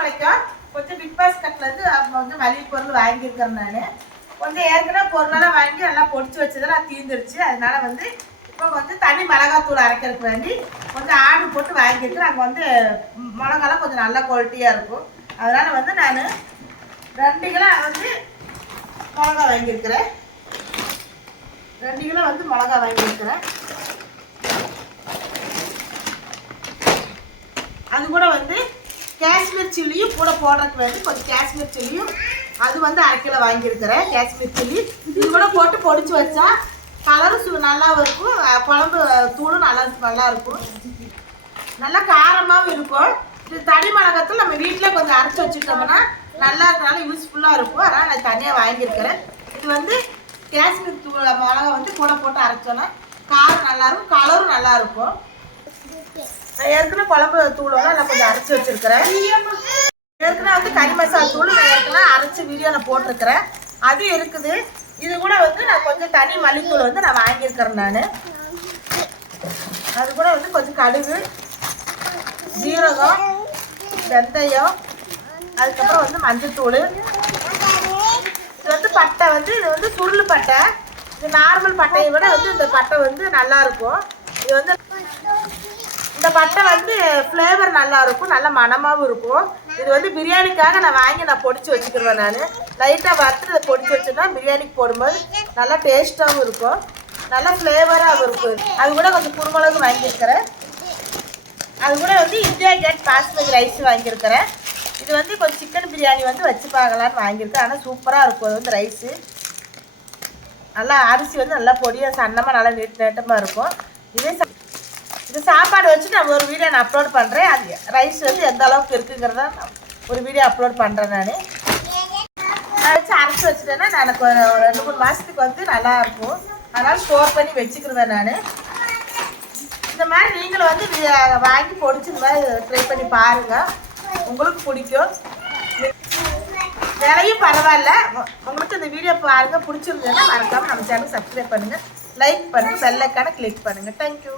வரைக்கும் கொஞ்சம் பிக் பாஸ்கட்லேருந்து வந்து மளிகை பொருள் வாங்கியிருக்கிறேன் நான். கொஞ்சம் ஏற்கனவே பொருளெல்லாம் வாங்கி எல்லாம் பொடிச்சு வச்சதெல்லாம் தீர்ந்துருச்சு அதனால வந்து இப்போ கொஞ்சம் தனி மிளகாத்தூள் அரைக்கிறதுக்கு வேண்டி கொஞ்சம் ஆர்டர் போட்டு வாங்கியிருக்கிறேன். அங்கே வந்து மிளகாலாம் கொஞ்சம் நல்ல குவாலிட்டியாக இருக்கும். அதனால் வந்து நான் ரெண்டு கிலோ வந்து மிளகா வாங்கியிருக்கிறேன். ரெண்டு கிலோ வந்து மிளகா வாங்கியிருக்கிறேன். அது கூட வந்து காஷ்மீர் சில்லியும் கூட போடுறதுக்கு வந்து கொஞ்சம் காஷ்மீர் சில்லியும் அது வந்து அரை கிலோ வாங்கியிருக்கிறேன் காஷ்மீர் சில்லி. இது கூட போட்டு பொடிச்சு வச்சா கலரும் சு நல்லாவும் இருக்கும் குழம்பு தூளும் நல்லா நல்லா இருக்கும். நல்லா காரமாகவும் இருக்கும். இது தனி மிளகத்தில் நம்ம வீட்டில் கொஞ்சம் அரைச்சி வச்சுட்டோம்னா நல்லா இருக்கனால யூஸ்ஃபுல்லாக இருக்கும். அதனால் நான் தனியாக வாங்கியிருக்கிறேன். இது வந்து காஷ்மீர் தூள் மிளகா வந்து கூட போட்டு அரைச்சோன்னா காரம் நல்லாயிருக்கும் கலரும் நல்லாயிருக்கும். நான் ஏற்கனவே குழம்பு தூளெல்லாம் நான் கொஞ்சம் அரைச்சி வச்சிருக்கிறேன். ஏற்கனவே வந்து கறி மசாலா தூள் நான் ஏற்கனவே அரைச்சி வீடியோவில் போட்டிருக்கிறேன். அது இருக்குது. இது கூட வந்து நான் கொஞ்சம் தனி மல்லித்தூள் வந்து நான் வாங்கியிருக்கிறேன் நான். அது கூட வந்து கொஞ்சம் கடுகு ஜீரகம் வெந்தயம் அதுக்கப்புறம் வந்து மஞ்சத்தூள். இது வந்து பட்டை வந்து இது வந்து சுருள் பட்டை. இது நார்மல் பட்டையை விட வந்து இந்த பட்டை வந்து நல்லா இருக்கும். இது வந்து இந்த பட்டை வந்து ஃப்ளேவர் நல்லா இருக்கும் நல்ல மணமாகவும் இருக்கும். இது வந்து பிரியாணிக்காக நான் வாங்கி நான் பொடிச்சு வச்சுக்கிடுவேன் நான். லைட்டாக வறுத்து பொடிச்சு வச்சுன்னா பிரியாணிக்கு போடும்போது நல்லா டேஸ்ட்டாகவும் இருக்கும். நல்லா ஃப்ளேவராகவும் இருக்கும். அது கூட கொஞ்சம் குருமிளகு வாங்கியிருக்கிறேன். அது கூட வந்து இந்தியா கேட் பாஸ்மதி ரைஸ் வாங்கியிருக்கிறேன். இது வந்து கொஞ்சம் சிக்கன் பிரியாணி வந்து வச்சு பார்க்கலான்னு வாங்கியிருக்கேன். ஆனால் சூப்பராக இருக்கும் அது வந்து ரைஸு நல்லா அரிசி வந்து நல்லா பொடியாக சன்னமாக நல்லா நீட் நீட்டமாக இருக்கும். இதே இது சாப்பாடு வச்சு நான் ஒரு வீடியோ நான் அப்லோட் பண்ணுறேன் அது ரைஸ் வந்து எந்த அளவுக்கு இருக்குங்கிறத நான் ஒரு வீடியோ அப்லோட் பண்ணுறேன் நான். நான் வச்சு அரைச்சி வச்சுட்டேன்னா எனக்கு ஒரு ரெண்டு மூணு மாதத்துக்கு வந்து நல்லா இருக்கும். அதனால் ஸ்டோர் பண்ணி வச்சுக்கிருவேன் நான். இந்த மாதிரி நீங்களும் வந்து வாங்கி பொடிச்சு இந்த மாதிரி ட்ரை பண்ணி பாருங்கள் உங்களுக்கு பிடிக்கும். விலையும் பரவாயில்ல. உங்களுக்கு இந்த வீடியோ பாருங்கள் பிடிச்சிருந்ததுன்னா மறக்காமல் நம்ம சேனல் சப்ஸ்கிரைப் பண்ணுங்கள் லைக் பண்ணுங்கள் பெல்லைக்கான கிளிக் பண்ணுங்கள் தேங்க்யூ